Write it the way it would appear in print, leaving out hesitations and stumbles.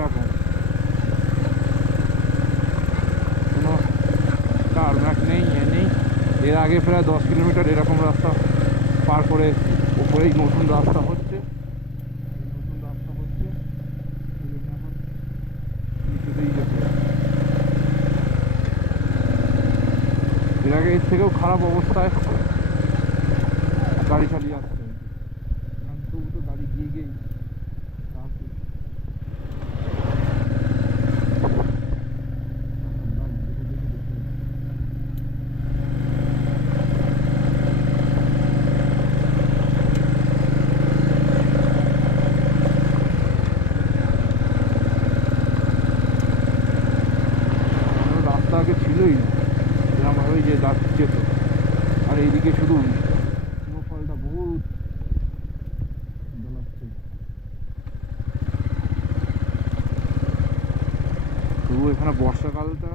এরকম কোনো টারম্যাক নেই, নেই। এর আগে প্রায় 10 কিলোমিটার এরকম রাস্তা পার করে উপরেই নতুন রাস্তা হচ্ছে, নতুন রাস্তা হচ্ছে, এই জন্য এখন নিচুতেই যেতে। এর আগে এর থেকেও খারাপ অবস্থায় গাড়ি চালিয়ে আসছে, তবু তো গাড়ি গিয়ে গিয়েই আসবে। রাস্তা আগে ছিলই না এরকমভাবে যে যেত, আর এইদিকে শুধু স্নোফলটা বহুত দোলাচ্ছে। তবু এখানে বর্ষাকালটা